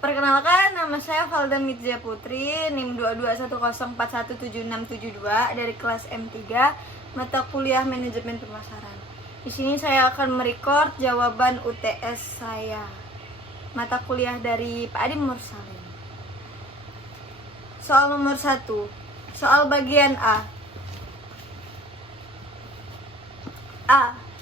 Perkenalkan, nama saya Valda Mitja Putri, NIM 2210417672 dari kelas M3, mata kuliah Manajemen Pemasaran. Di sini saya akan merecord jawaban UTS saya, mata kuliah dari Pak Adi Mursalin. Soal nomor 1, soal bagian A.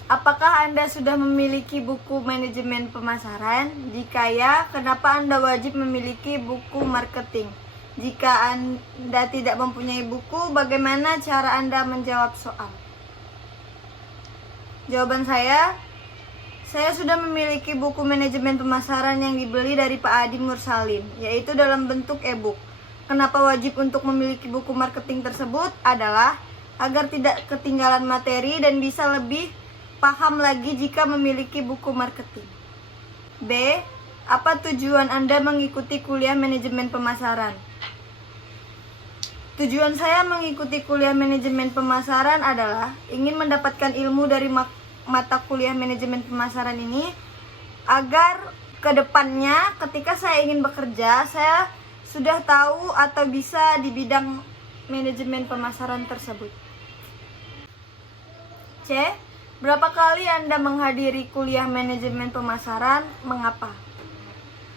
Apakah Anda sudah memiliki buku manajemen pemasaran? Jika ya, kenapa Anda wajib memiliki buku marketing? Jika Anda tidak mempunyai buku, bagaimana cara Anda menjawab soal? Jawaban saya sudah memiliki buku manajemen pemasaran yang dibeli dari Pak Adi Mursalin, yaitu dalam bentuk e-book. Kenapa wajib untuk memiliki buku marketing tersebut? Adalah agar tidak ketinggalan materi dan bisa lebih paham lagi jika memiliki buku marketing. B. Apa tujuan Anda mengikuti kuliah manajemen pemasaran? Tujuan saya mengikuti kuliah manajemen pemasaran adalah ingin mendapatkan ilmu dari mata kuliah manajemen pemasaran ini agar kedepannya ketika saya ingin bekerja, saya sudah tahu atau bisa di bidang manajemen pemasaran tersebut. C. Berapa kali Anda menghadiri kuliah manajemen pemasaran? Mengapa?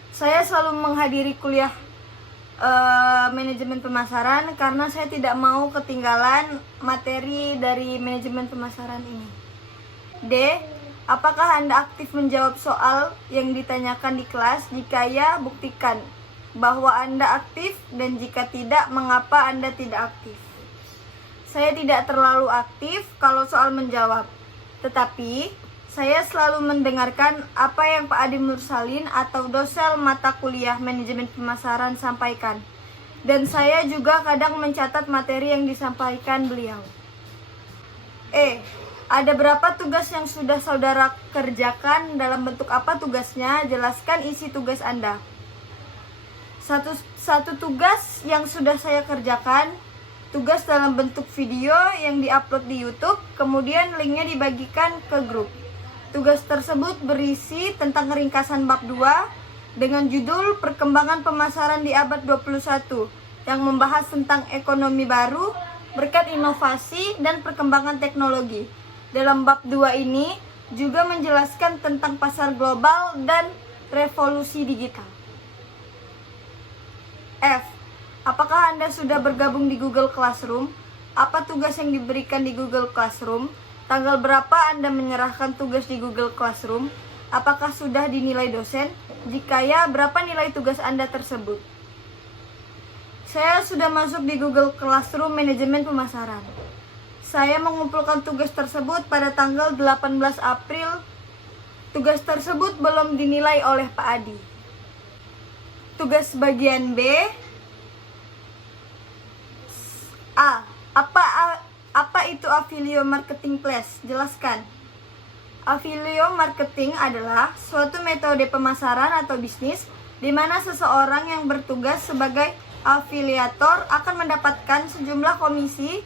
Saya selalu menghadiri kuliah manajemen pemasaran karena saya tidak mau ketinggalan materi dari manajemen pemasaran ini. D. Apakah Anda aktif menjawab soal yang ditanyakan di kelas? Jika ya, buktikan bahwa Anda aktif, dan jika tidak, mengapa Anda tidak aktif? Saya tidak terlalu aktif kalau soal menjawab, tetapi saya selalu mendengarkan apa yang Pak Adi Mursalin atau dosen mata kuliah manajemen pemasaran sampaikan. Dan saya juga kadang mencatat materi yang disampaikan beliau. E. Ada berapa tugas yang sudah saudara kerjakan? Dalam bentuk apa tugasnya? Jelaskan isi tugas Anda. Satu tugas yang sudah saya kerjakan, tugas dalam bentuk video yang diupload di YouTube, kemudian linknya dibagikan ke grup. Tugas tersebut berisi tentang ringkasan bab 2 dengan judul Perkembangan Pemasaran di Abad 21 yang membahas tentang ekonomi baru, berkat inovasi dan perkembangan teknologi. Dalam bab 2 ini juga menjelaskan tentang pasar global dan revolusi digital. F. Apakah Anda sudah bergabung di Google Classroom? Apa tugas yang diberikan di Google Classroom? Tanggal berapa Anda menyerahkan tugas di Google Classroom? Apakah sudah dinilai dosen? Jika ya, berapa nilai tugas Anda tersebut? Saya sudah masuk di Google Classroom Manajemen Pemasaran. Saya mengumpulkan tugas tersebut pada tanggal 18 April. Tugas tersebut belum dinilai oleh Pak Adi. Tugas bagian B. A. Apa itu Affiliate Marketing Place? Jelaskan. Affiliate marketing adalah suatu metode pemasaran atau bisnis di mana seseorang yang bertugas sebagai afiliator akan mendapatkan sejumlah komisi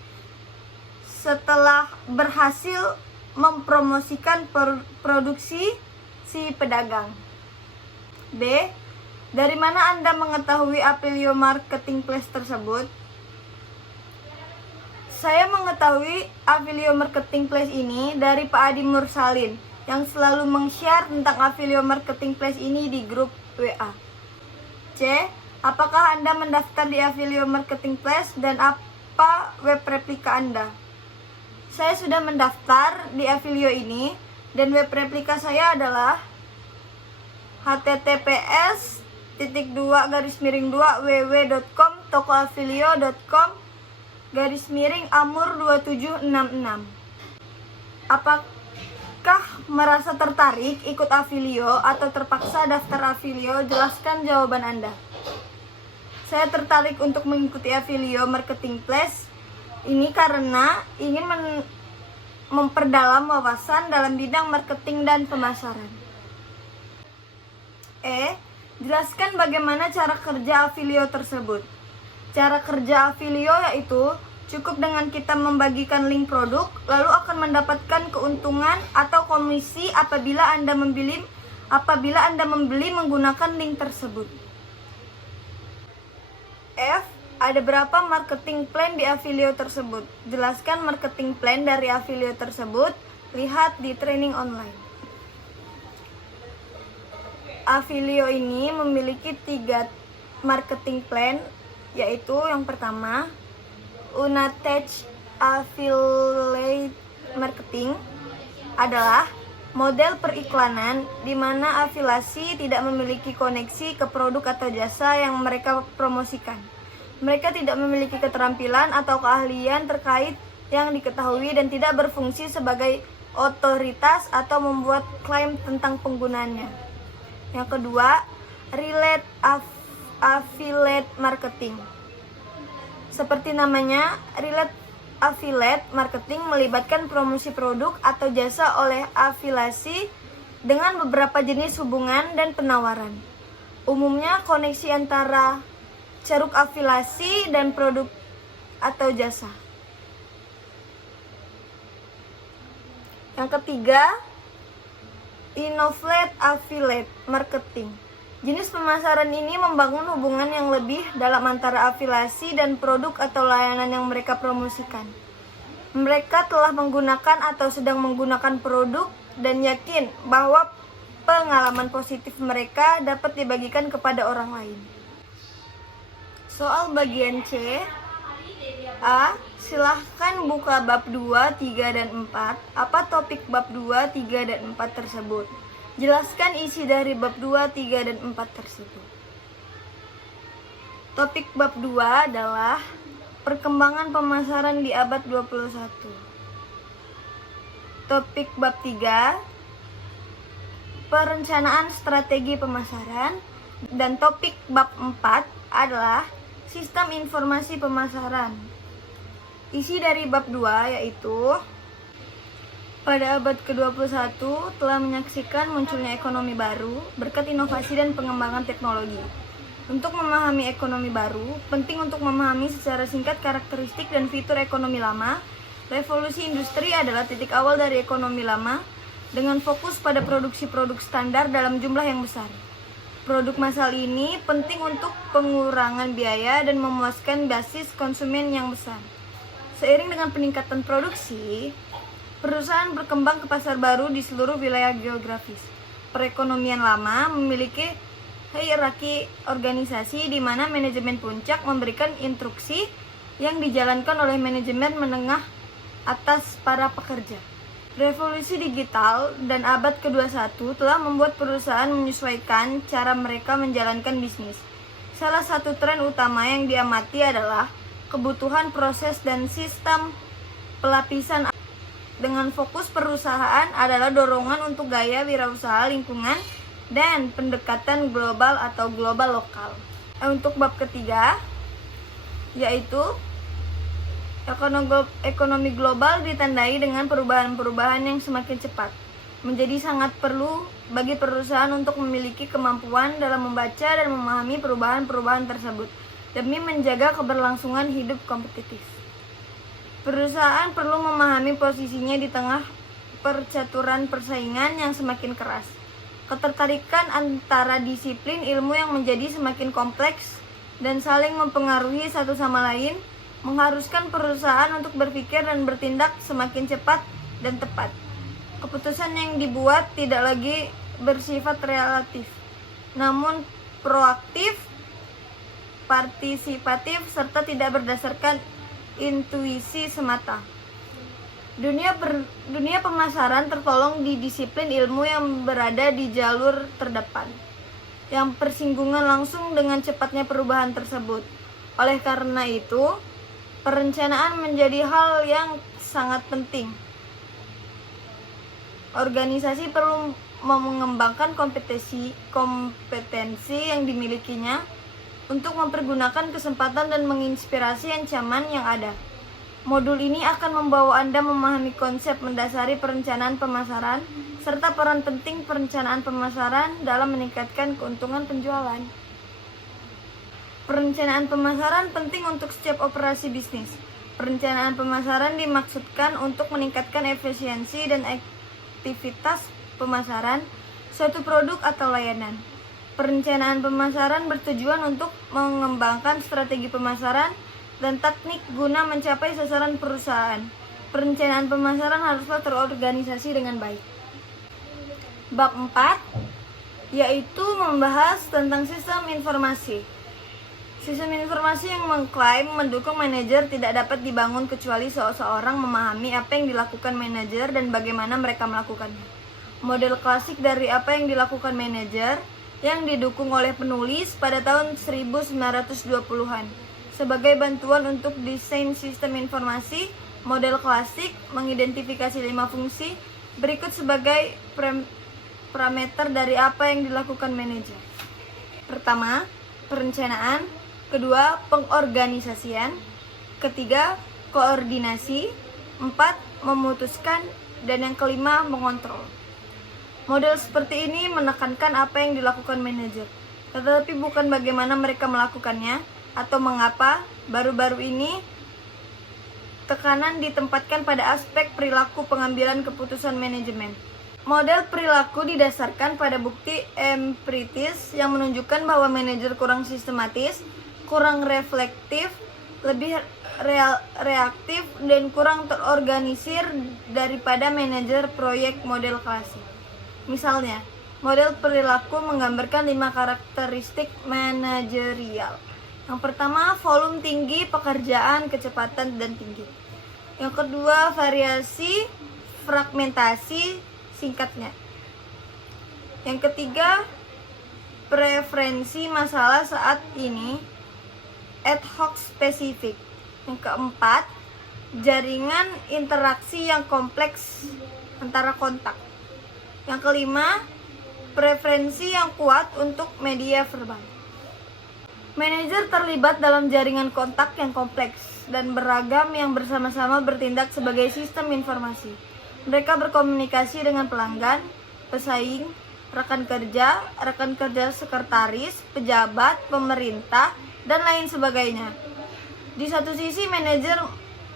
setelah berhasil mempromosikan produksi si pedagang. B. Dari mana Anda mengetahui Affiliate Marketing Place tersebut? Saya mengetahui Affiliate Marketing Place ini dari Pak Adi Mursalin yang selalu meng-share tentang Affiliate Marketing Place ini di grup WA. C. Apakah Anda mendaftar di Affiliate Marketing Place dan apa web replika Anda? Saya sudah mendaftar di Affiliate ini dan web replika saya adalah https://tokoaffilio.com/amur2766. Apakah merasa tertarik ikut Affilio atau terpaksa daftar Affilio? Jelaskan jawaban Anda. Saya tertarik untuk mengikuti Affilio Marketing Place ini karena ingin memperdalam wawasan dalam bidang marketing dan pemasaran. E. Jelaskan bagaimana cara kerja Affilio tersebut. Cara kerja Affilio yaitu cukup dengan kita membagikan link produk, lalu akan mendapatkan keuntungan atau komisi apabila Anda membeli menggunakan link tersebut. F. Ada berapa marketing plan di Avilio tersebut? Jelaskan marketing plan dari Avilio tersebut. Lihat di training online. Avilio ini memiliki 3 marketing plan, yaitu yang pertama, Unattached Affiliate Marketing adalah model periklanan di mana afiliasi tidak memiliki koneksi ke produk atau jasa yang mereka promosikan. Mereka tidak memiliki keterampilan atau keahlian terkait yang diketahui dan tidak berfungsi sebagai otoritas atau membuat klaim tentang penggunaannya. Yang kedua, affiliate marketing. Seperti namanya, affiliate marketing melibatkan promosi produk atau jasa oleh afiliasi dengan beberapa jenis hubungan dan penawaran. Umumnya koneksi antara ceruk afiliasi dan produk atau jasa. Yang ketiga, Innovate Affiliate Marketing. Jenis pemasaran ini membangun hubungan yang lebih dalam antara afiliasi dan produk atau layanan yang mereka promosikan. Mereka telah menggunakan atau sedang menggunakan produk dan yakin bahwa pengalaman positif mereka dapat dibagikan kepada orang lain. Soal bagian C. A. Silahkan buka bab 2, 3, dan 4. Apa topik bab 2, 3, dan 4 tersebut? Jelaskan isi dari bab 2, 3, dan 4 tersebut. Topik bab 2 adalah perkembangan pemasaran di abad 21. Topik bab 3, perencanaan strategi pemasaran. Dan topik bab 4 adalah sistem informasi pemasaran. Isi dari bab 2 yaitu pada abad ke-21 telah menyaksikan munculnya ekonomi baru berkat inovasi dan pengembangan teknologi. Untuk memahami ekonomi baru, penting untuk memahami secara singkat karakteristik dan fitur ekonomi lama. Revolusi industri adalah titik awal dari ekonomi lama dengan fokus pada produksi produk standar dalam jumlah yang besar. Produk massal ini penting untuk pengurangan biaya dan memuaskan basis konsumen yang besar. Seiring dengan peningkatan produksi, perusahaan berkembang ke pasar baru di seluruh wilayah geografis. Perekonomian lama memiliki hierarki organisasi di mana manajemen puncak memberikan instruksi yang dijalankan oleh manajemen menengah atas para pekerja. Revolusi digital dan abad ke-21 telah membuat perusahaan menyesuaikan cara mereka menjalankan bisnis. Salah satu tren utama yang diamati adalah kebutuhan proses dan sistem pelapisan. Dengan fokus perusahaan adalah dorongan untuk gaya wirausaha lingkungan dan pendekatan global atau global lokal. Untuk bab ketiga, yaitu ekonomi global ditandai dengan perubahan-perubahan yang semakin cepat. Menjadi sangat perlu bagi perusahaan untuk memiliki kemampuan dalam membaca dan memahami perubahan-perubahan tersebut demi menjaga keberlangsungan hidup kompetitif. Perusahaan perlu memahami posisinya di tengah percaturan persaingan yang semakin keras. Ketertarikan antara disiplin ilmu yang menjadi semakin kompleks dan saling mempengaruhi satu sama lain mengharuskan perusahaan untuk berpikir dan bertindak semakin cepat dan tepat. Keputusan yang dibuat tidak lagi bersifat relatif, namun proaktif, partisipatif, serta tidak berdasarkan intuisi semata. Dunia pemasaran tertolong di disiplin ilmu yang berada di jalur terdepan, yang bersinggungan langsung dengan cepatnya perubahan tersebut. Oleh karena itu, perencanaan menjadi hal yang sangat penting. Organisasi perlu mengembangkan kompetensi yang dimilikinya untuk mempergunakan kesempatan dan menginspirasi ancaman yang ada. Modul ini akan membawa Anda memahami konsep mendasari perencanaan pemasaran serta peran penting perencanaan pemasaran dalam meningkatkan keuntungan penjualan. Perencanaan pemasaran penting untuk setiap operasi bisnis. Perencanaan pemasaran dimaksudkan untuk meningkatkan efisiensi dan aktivitas pemasaran suatu produk atau layanan. Perencanaan pemasaran bertujuan untuk mengembangkan strategi pemasaran dan teknik guna mencapai sasaran perusahaan. Perencanaan pemasaran haruslah terorganisasi dengan baik. Bab 4 yaitu membahas tentang sistem informasi. Sistem informasi yang mengklaim mendukung manajer tidak dapat dibangun kecuali seseorang memahami apa yang dilakukan manajer dan bagaimana mereka melakukannya. Model klasik dari apa yang dilakukan manajer yang didukung oleh penulis pada tahun 1920-an. Sebagai bantuan untuk desain sistem informasi, model klasik mengidentifikasi 5 fungsi berikut sebagai parameter dari apa yang dilakukan manajer. Pertama, perencanaan. Kedua, pengorganisasian. Ketiga, koordinasi. 4, memutuskan. Dan yang kelima, mengontrol. Model seperti ini menekankan apa yang dilakukan manajer, tetapi bukan bagaimana mereka melakukannya atau mengapa. Baru-baru ini tekanan ditempatkan pada aspek perilaku pengambilan keputusan manajemen. Model perilaku didasarkan pada bukti empiris yang menunjukkan bahwa manajer kurang sistematis, kurang reflektif, lebih reaktif, dan kurang terorganisir daripada manajer proyek model klasik. Misalnya, model perilaku menggambarkan 5 karakteristik manajerial. Yang pertama, volume tinggi pekerjaan, kecepatan, dan tinggi. Yang kedua, variasi, fragmentasi, singkatnya. Yang ketiga, preferensi masalah saat ini, ad hoc spesifik. Yang keempat, jaringan interaksi yang kompleks antara kontak. Yang kelima, preferensi yang kuat untuk media verbal. Manajer terlibat dalam jaringan kontak yang kompleks dan beragam yang bersama-sama bertindak sebagai sistem informasi. Mereka berkomunikasi dengan pelanggan, pesaing, rekan kerja sekretaris, pejabat, pemerintah, dan lain sebagainya. Di satu sisi, manajer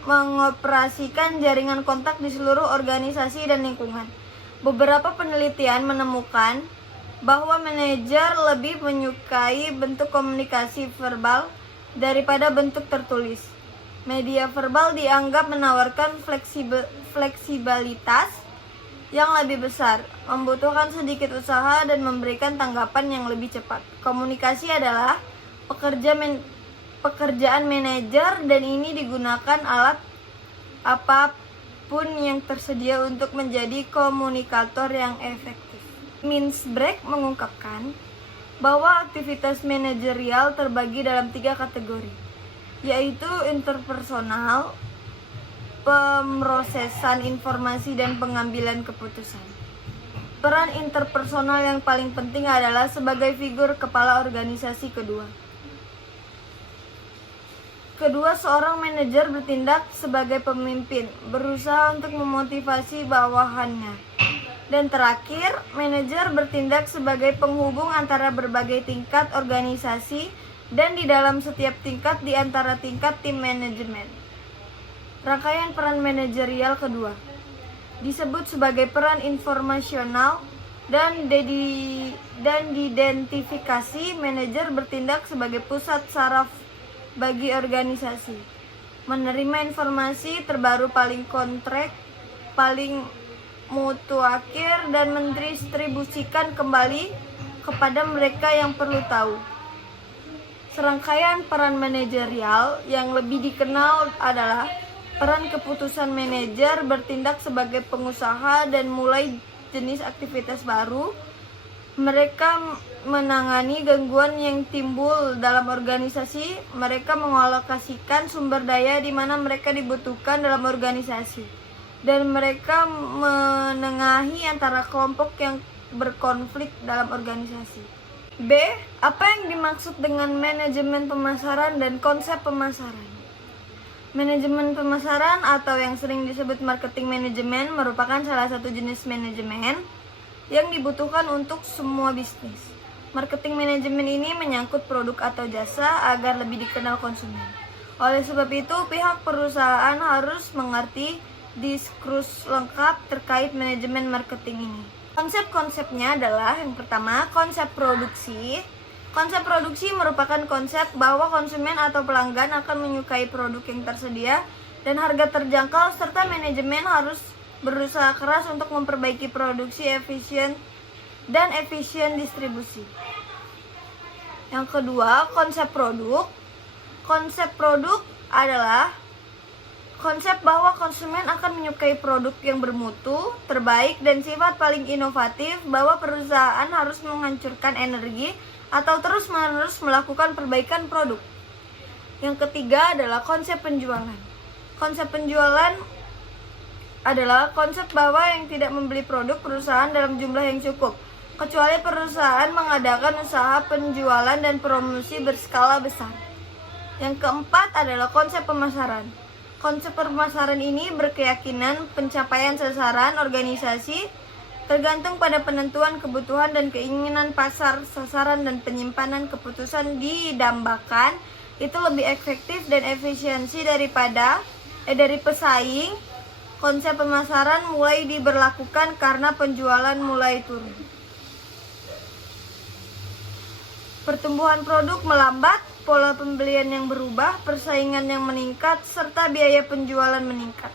mengoperasikan jaringan kontak di seluruh organisasi dan lingkungan. Beberapa penelitian menemukan bahwa manajer lebih menyukai bentuk komunikasi verbal daripada bentuk tertulis. Media verbal dianggap menawarkan fleksibilitas yang lebih besar, membutuhkan sedikit usaha, dan memberikan tanggapan yang lebih cepat. Komunikasi adalah pekerjaan manajer, dan ini digunakan alat apapun yang tersedia untuk menjadi komunikator yang efektif. Mintzberg mengungkapkan bahwa aktivitas manajerial terbagi dalam 3 kategori, yaitu interpersonal, pemrosesan informasi, dan pengambilan keputusan. Peran interpersonal yang paling penting adalah sebagai figur kepala organisasi kedua. Seorang manajer bertindak sebagai pemimpin, berusaha untuk memotivasi bawahannya. Dan terakhir, manajer bertindak sebagai penghubung antara berbagai tingkat organisasi dan di dalam setiap tingkat di antara tingkat tim manajemen. Rangkaian peran manajerial kedua disebut sebagai peran informasional dan diidentifikasi. Manajer bertindak sebagai pusat saraf bagi organisasi, menerima informasi terbaru paling kontrak, paling mutu akhir, dan mendistribusikan kembali kepada mereka yang perlu tahu. Serangkaian peran manajerial yang lebih dikenal adalah peran keputusan. Manajer bertindak sebagai pengusaha dan mulai jenis aktivitas baru. Mereka menangani gangguan yang timbul dalam organisasi. Mereka mengalokasikan sumber daya di mana mereka dibutuhkan dalam organisasi, dan mereka menengahi antara kelompok yang berkonflik dalam organisasi. B. Apa yang dimaksud dengan manajemen pemasaran dan konsep pemasaran? Manajemen pemasaran atau yang sering disebut marketing management merupakan salah satu jenis manajemen yang dibutuhkan untuk semua bisnis. Marketing manajemen ini menyangkut produk atau jasa agar lebih dikenal konsumen. Oleh sebab itu, pihak perusahaan harus mengerti diskursus lengkap terkait manajemen marketing ini. Konsep-konsepnya adalah yang pertama, konsep produksi. Konsep produksi merupakan konsep bahwa konsumen atau pelanggan akan menyukai produk yang tersedia dan harga terjangkau, serta manajemen harus berusaha keras untuk memperbaiki produksi efisien dan efisien distribusi. Yang kedua, konsep produk. Konsep produk adalah konsep bahwa konsumen akan menyukai produk yang bermutu, terbaik, dan sifat paling inovatif, bahwa perusahaan harus menghancurkan energi atau terus-menerus melakukan perbaikan produk. Yang ketiga adalah konsep penjualan. Konsep penjualan adalah konsep bahwa yang tidak membeli produk perusahaan dalam jumlah yang cukup, kecuali perusahaan mengadakan usaha penjualan dan promosi berskala besar. Yang keempat adalah konsep pemasaran. Konsep pemasaran ini berkeyakinan pencapaian sasaran organisasi tergantung pada penentuan kebutuhan dan keinginan pasar sasaran, dan penyimpanan keputusan didambakan itu lebih efektif dan efisiensi dari pesaing. Konsep pemasaran mulai diberlakukan karena penjualan mulai turun. Pertumbuhan produk melambat, pola pembelian yang berubah, persaingan yang meningkat, serta biaya penjualan meningkat.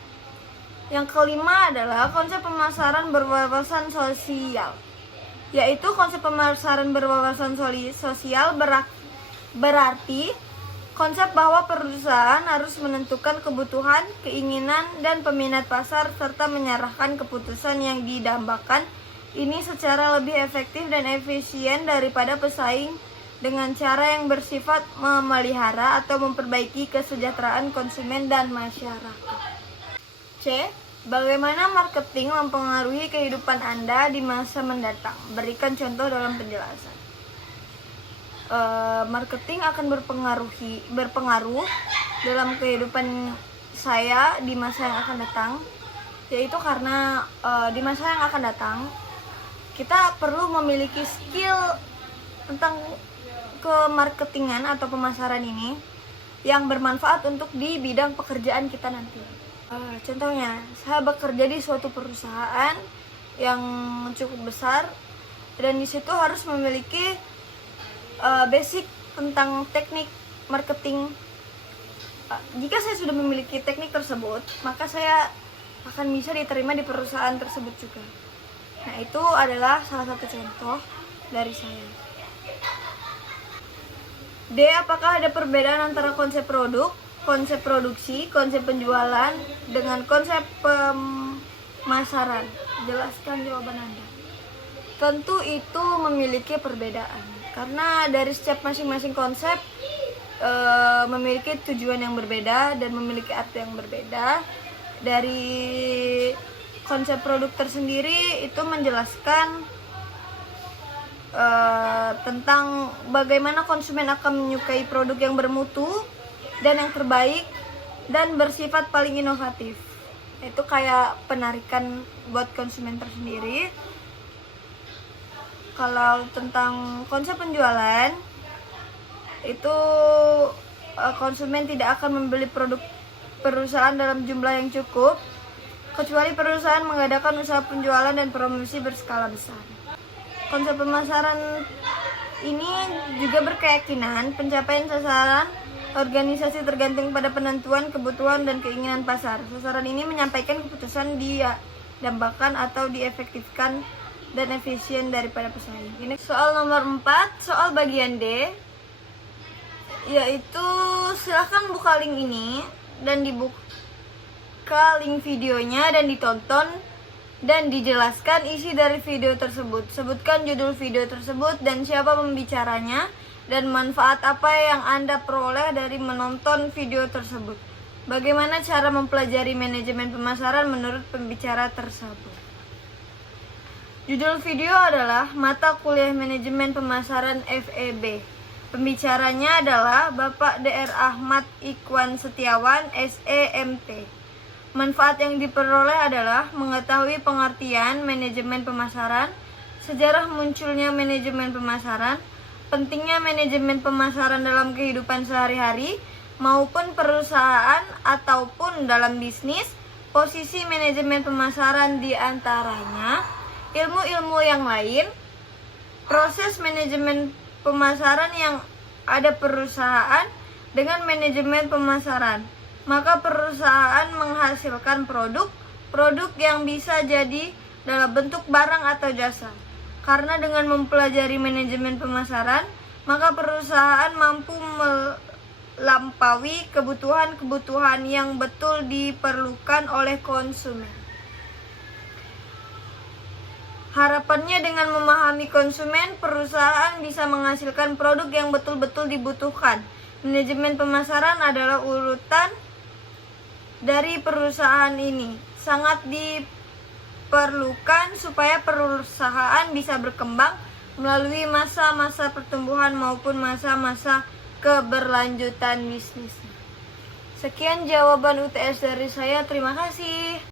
Yang kelima adalah konsep pemasaran berwawasan sosial, yaitu konsep pemasaran berwawasan sosial berarti konsep bahwa perusahaan harus menentukan kebutuhan, keinginan, dan peminat pasar, serta menyerahkan keputusan yang didambakan ini secara lebih efektif dan efisien daripada pesaing, dengan cara yang bersifat memelihara atau memperbaiki kesejahteraan konsumen dan masyarakat. C. Bagaimana marketing mempengaruhi kehidupan Anda di masa mendatang? Berikan contoh dalam penjelasan. Marketing akan berpengaruh dalam kehidupan saya di masa yang akan datang, yaitu karena di masa yang akan datang kita perlu memiliki skill tentang kemarketingan atau pemasaran ini yang bermanfaat untuk di bidang pekerjaan kita nanti. Contohnya, saya bekerja di suatu perusahaan yang cukup besar, dan di situ harus memiliki basic tentang teknik marketing. Jika saya sudah memiliki teknik tersebut, maka saya akan bisa diterima di perusahaan tersebut juga. Nah, itu adalah salah satu contoh dari saya. D. Apakah ada perbedaan antara konsep produk, konsep produksi, konsep penjualan dengan konsep pemasaran? Jelaskan jawaban Anda. Tentu itu memiliki perbedaan, karena dari setiap masing-masing konsep memiliki tujuan yang berbeda dan memiliki arti yang berbeda. Dari konsep produk tersendiri itu menjelaskan tentang bagaimana konsumen akan menyukai produk yang bermutu dan yang terbaik dan bersifat paling inovatif. Itu kayak penarikan buat konsumen tersendiri. Kalau tentang konsep penjualan, itu konsumen tidak akan membeli produk perusahaan dalam jumlah yang cukup, kecuali perusahaan mengadakan usaha penjualan dan promosi berskala besar. Konsep pemasaran ini juga berkeyakinan pencapaian sasaran organisasi tergantung pada penentuan kebutuhan dan keinginan pasar. Sasaran ini menyampaikan keputusan didambakan atau diefektifkan dan efisien daripada pesaing. Ini soal nomor 4, soal bagian D, yaitu silahkan buka link ini dan dibuka link videonya dan ditonton dan dijelaskan isi dari video tersebut. Sebutkan judul video tersebut dan siapa pembicaranya dan manfaat apa yang Anda peroleh dari menonton video tersebut. Bagaimana cara mempelajari manajemen pemasaran menurut pembicara tersebut. Judul video adalah Mata Kuliah Manajemen Pemasaran FEB. Pembicaranya adalah Bapak Dr. Ahmad Ikhwan Setiawan, SEMT. Manfaat yang diperoleh adalah mengetahui pengertian manajemen pemasaran, sejarah munculnya manajemen pemasaran, pentingnya manajemen pemasaran dalam kehidupan sehari-hari maupun perusahaan ataupun dalam bisnis, posisi manajemen pemasaran di antaranya, ilmu-ilmu yang lain, proses manajemen pemasaran yang ada perusahaan dengan manajemen pemasaran, maka perusahaan menghasilkan produk yang bisa jadi dalam bentuk barang atau jasa. Karena dengan mempelajari manajemen pemasaran, maka perusahaan mampu melampaui kebutuhan-kebutuhan yang betul diperlukan oleh konsumen. Harapannya dengan memahami konsumen, perusahaan bisa menghasilkan produk yang betul-betul dibutuhkan. Manajemen pemasaran adalah urutan dari perusahaan ini. Sangat diperlukan supaya perusahaan bisa berkembang melalui masa-masa pertumbuhan maupun masa-masa keberlanjutan bisnis. Sekian jawaban UTS dari saya. Terima kasih.